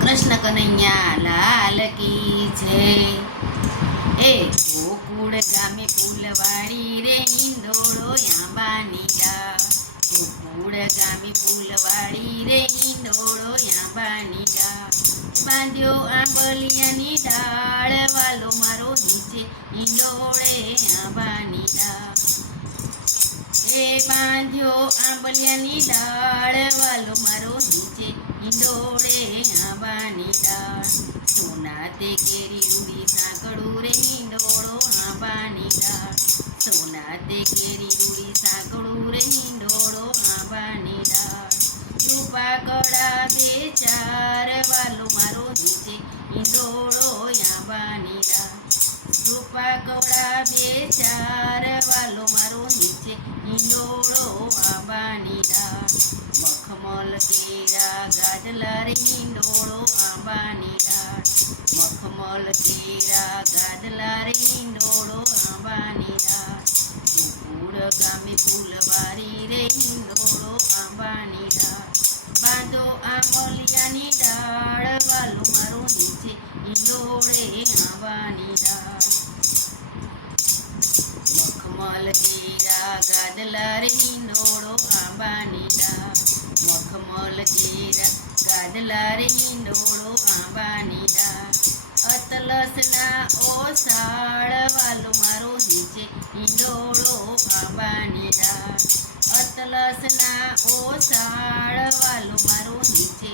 કૃષ્ણ કનૈયા લાલ કી જય. એ ગોકુળ ગામે ફૂલવાડી રે હિંડોળો આંબાની ડાળ. ગોકુળ ગામે ફૂલવાડી રે હિંડોળો આંબાની ડાળ. બાંધ્યો આંબલિયાની ડાળ વાલો મારો નીચે હિંડોળે આંબાની ડાળ. એ બાંધ્યો આંબલિયાની ડાળ વાલો મારો નીચે હિંડોળે આંબાની ડાળ. સોના તે કેરી રૂડી સાંકળું રે હિંડોળો આંબાની ડાળ. સોના તે કેરી રૂડી સાંકળું રે હિંડોળો આંબાની ડાળ. રૂપા કડા બે ચાર વાલો મારો નીચે હિંડોળો આંબાની ડાળ. રૂપા કડા બે ચાર વાલો મારો નીચે હિંડોળો આંબાની ડાળ. મખમલ કેરા ગાદલા રે હિંડોળો આંબાની ડાળ. મખમલ કેરા ગાદલા રે હિંડોળો આંબાની ડાળ. ગોકુળ ગામે ફૂલવારી રે હિંડોળો આંબાની ડાળ. બાંધો આંબલિયાની ડાળ વાલો મારો નીચે હિંડોળે આંબાની ડાળ. મખમલ કેરા ગાદલા રે હિંડોળો આંબાની ડાળ. મખમલ કેરા ગાદલા રે હિંડોળો આંબાની ડાળ. અતલસના ઓસાળ વાલો મારો નીચે હિંડોળો આંબાની ડાળ. અતલસના ઓસાળ વાલો મારો નીચે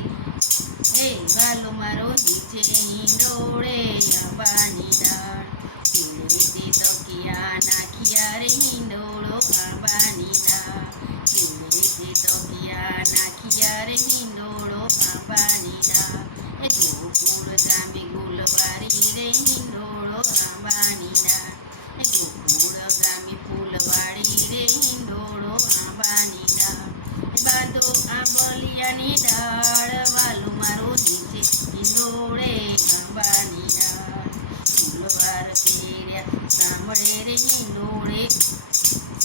વાલો મારો નીચે હિંડોળે આંબાની ડાળ. કેળે તે તકિયા નાખિયા રે હિંડોળો આંબાની ડાળ. કેળે તે તકિયા નાખિયા રે હિંડોળો આંબાની ડાળ. એ ગોકુળ ગામે ગુલવારી રે હિંડોળો આંબાની ડાળ. એ ગોકુળ ગામે ફૂલવાડી રે હિંડોળો આંબાની ડાળ. બાંધો આંબલિયાની ડાળ વાલો મારો નીચે હિંડોળે આંબાની ડાળ. ફૂલવાર પહેર્યા સાંભળે રે હિંડોળે.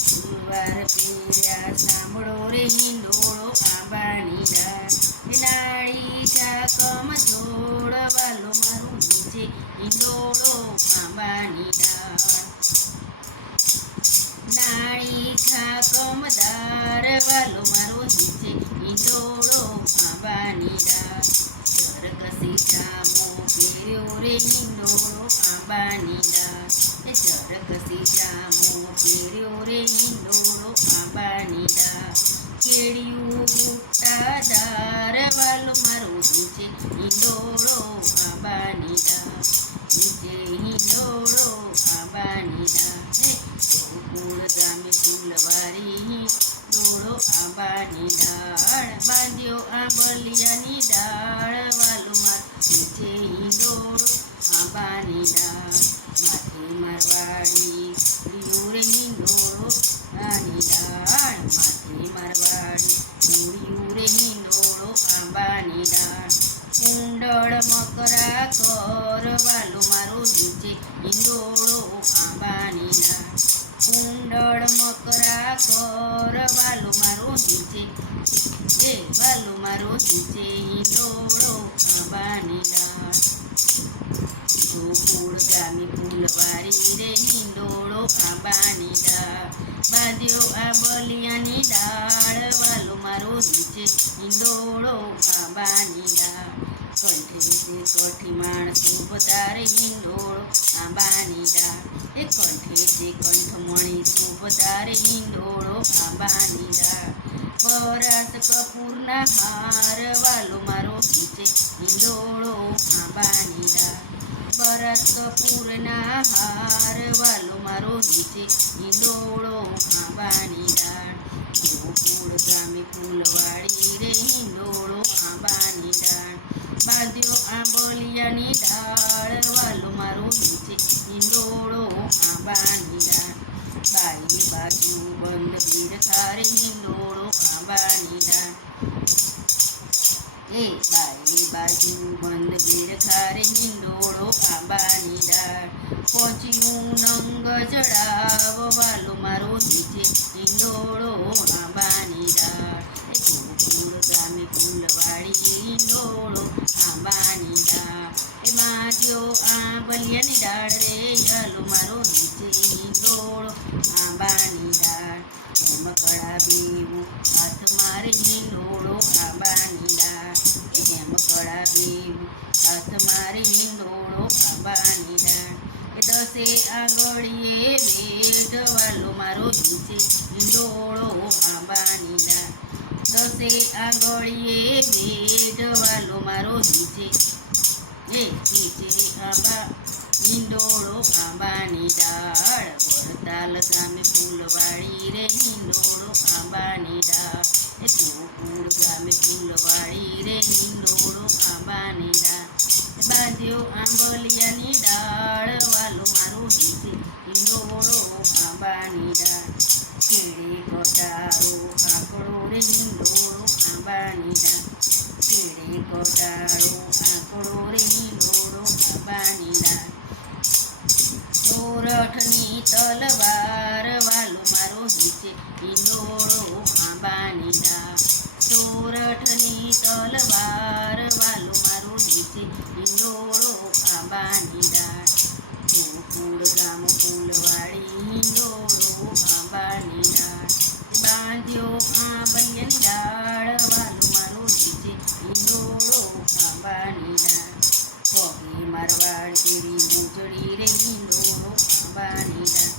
ફૂલવાર પહેર્યા સાંભળો રે હિંડોળો આંબાની ડાળ. ડાળી ચાકમ જોડ વાલો મારો નીચે હિંડોળો આંબાની ડાળ. નાળી ખાકમદાર વાલો મારો નીચે હિંડોળો આંબાની ડાળ. ચરકસી જામો પહેર્યો રે હિંડોળો આંબાની ડાળ. એ ચરકસી જામો પહેર્યો રે હિંડોળો આંબાની ડાળ. કેળિયું બુટ્ટાદાર વાલો મારો નીચે હિંડોળો આંબાની ડાળ. નીચે હિંડોળો આંબાની ડાળ. ગોકુળ ગામે ફૂલવારી હિંડોળો આંબાની ડાળ. બાંધ્યો આંબલિયાની ડાળ વાલો મારો નીચે હિંડોળો આંબાની ડાળ. માથે મારવાડી લીયો રે હિંડોળો આંબાની ડાળ. માથે મારવાડી મૂળિયું રે હિંડોળો આંબાની ડાળ. કુંડળ મકરા કર વાલો મારો નીચે હિંડોળો આંબાની ડાળ. કુંડળ મકરા કર વાલો મારો નીચે વાલો મારો નીચે હિંડોળો આંબાની ડાળ. ગોકુળ ગામે ફૂલવારી રે હિંડોળો આંબાની ડાળ. બાંધ્યો આંબલિયાની ડાળ વાલો મારો નીચે હિંડોળો આંબાની ડાળ. કંઠે તે કઠી માણસો બતારે હિંડોળો આંબાની ડાળ. એ કંઠે તે કંઠમણી શોભતારે હિંડોળો આંબાની ડાળ. પરાસ કપૂરના હાર વાલો મારો નીચે હિંડોળો આંબાની ડાળ. પરાસ કપૂરના હાર વાલો મારો નીચે હિંડોળો આંબાની ડાળ. ગોકુળ ગામે ફૂલવાડી રે હિંડોળો આંબાની ડાળ. બાંધ્યો આંબલિયાની ડાળ વાલો મારો નીચે હિંડોળો આંબાની ડાળ. બાઈ બાજુ બંધ બિરખા રે હિંડોળો આંબાની ડાળ. એ બાઈ બાજુ બંધ બિરખા રે હિંડોળો આંબાની ડાળ. પહોંચ્યું નંગ જડાવ વાલો મારો નીચે હિંડોળો આંબાની ડાળ. ગોકુળ ગામે ફૂલવાડી હિંડોળો આંબા બાંધ્યો આંબલિયાની ડાળ રે યલો મારો નીચે હિંડોળો આંબાની ડાળ એમ કળા બેવું હાથ મારે હિંડોળો આંબાની ડાળ એમ કળા બેવું હાથ મારે હિંડોળો આંબાની ડાળ દસે આંગળીએ વેઢ વાલો મારો નીચે હિંડોળો આંબાની ડાળ દસે આંગળીએ વેઢ વાલો મારો નીચે આંબા હિંડોળો આંબાની ડાળ વરતાલ ગામે ફૂલવાડી રે હિંડોળો આંબાની ડાળ ગોકુળ ગામે ફૂલવાડી રે હિંડોળો આંબાની ડાળ બાંધ્યો આંબલિયાની ડાળ વાલો મારો નીચે હિંડોળો આંબાની ડાળ કેળે કટારો આંકડો રે હિંડોળો આંબાની ડાળ કેળે કટારો આંકડો રે હિંડોળો આંબાની ડાળ સોરઠની તલવાર વાલો મારો નીચે હિંડોળો આંબાની ડાળ સોરઠની તલવાર વાલો મારો નીચે હિંડોળો આંબાની ડાળ ગોકુળ ગામ ફૂલવાડી હિંડોળો આંબાની ડાળ બાંધ્યો આંબલિયાની ડાળ વાલો મારો નીચે હિંડોળો આંબાની ડાળ પગે મારવાડ તેરી મોજડી રે હિંડોળો આંબાની ડાળ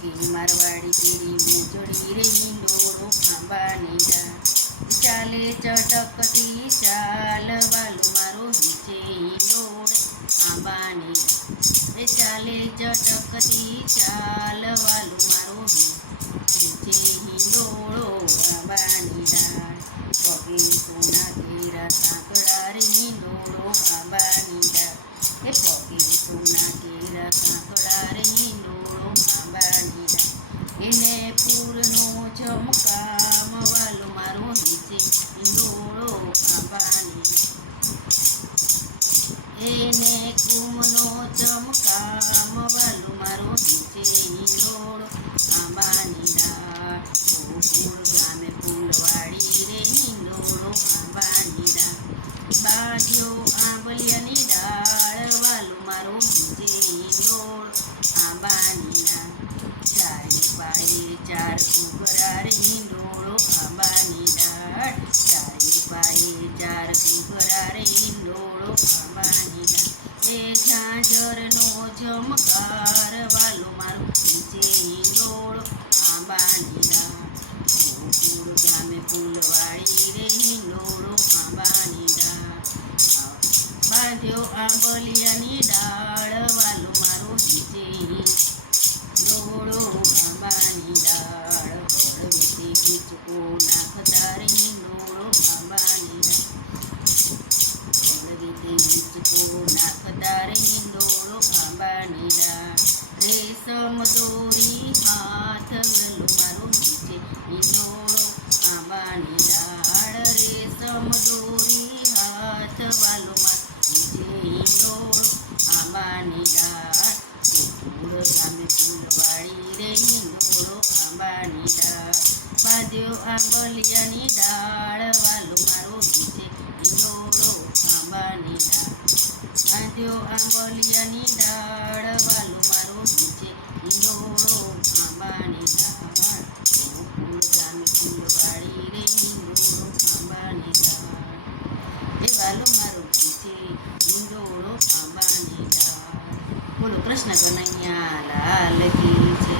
પગે મારવાડી તેરી મોજડી રે હિંડોળો આંબાની ડાળ ચાલે ચટકતી ચાલ વાલો મારો નીચે હિંડોળો આંબાની રે ચાલે ચટકતી ચાલ વાલો મારો નીચે હિંડોળો આંબાની ડાળ પગે સોના કેરા સાંકળા રે હિંડોળો આંબાની ડાળ પગે સોના કેરા સાંકળા રે હિંડોળો આંબાની ડાળ એને પૂરનો ચમકામ વાલો મારો નીચે હિંડોળો આંબાની એને કુમનો ચમકામ વાલો મારો નીચે હિંડોળો આંબાની ડાળ ગોકુળ ગામે ફૂલવાડી રે હિંડોળો આંબાની ડાળ બાંધ્યો આંબલિયાની ડાળ વાલો મારો નીચે હિંડોળો આંબાની ડાળ ચારે પાયે ચાર ઘૂઘરા રે હિંડોળો આંબાની ડાળ ચારે પાયે ચાર ઘૂઘરા રે હિંડોળો આંબાની ડાળ એ ઝાંઝરનો ઝમકાર વાલો મારો નીચે હિંડોળો આંબાની ડાળ ગોકુળ ગામે ફૂલવાડી રે હિંડોળો આંબાની ડાળ બાંધ્યો આંબલિયાની ડાળ વાલો મારો નીચે હિંડોળો આંબાની ડાળ હળવેથી હિંચકો નાખતા રે હિંડોળો આંબાની ડાળ હળવેથી હિંચકો નાખતા રે હિંડોળો આંબાની ડાળ રેશમ દોરી હાથ વેલો મારો નીચે હિંડોળો આંબાની ડાળ રેશમ દોરી હાથ વાલો મારો નીચે હિંડોળો આંબાની ડાળ ગોકુળ ગામે ફૂલવાડી રે હિંડોળો આંબાની ડાળ બાંધ્યો આંબલિયાની ડાળ વાલો મારો નીચે હિંડોળો આંબાની ડાળ બાંધ્યો આંબલિયાની ડાળ વાલો મારો નીચે હિંડોળો આંબાની ડાળ ગોકુળ ગામે ફૂલવાડી રે હિંડોળો આંબાની ડાળ એ વાલો મારો નીચે હિંડોળો આંબાની ડાળ બોલો કૃષ્ણ કનૈયા લાલ કી જય.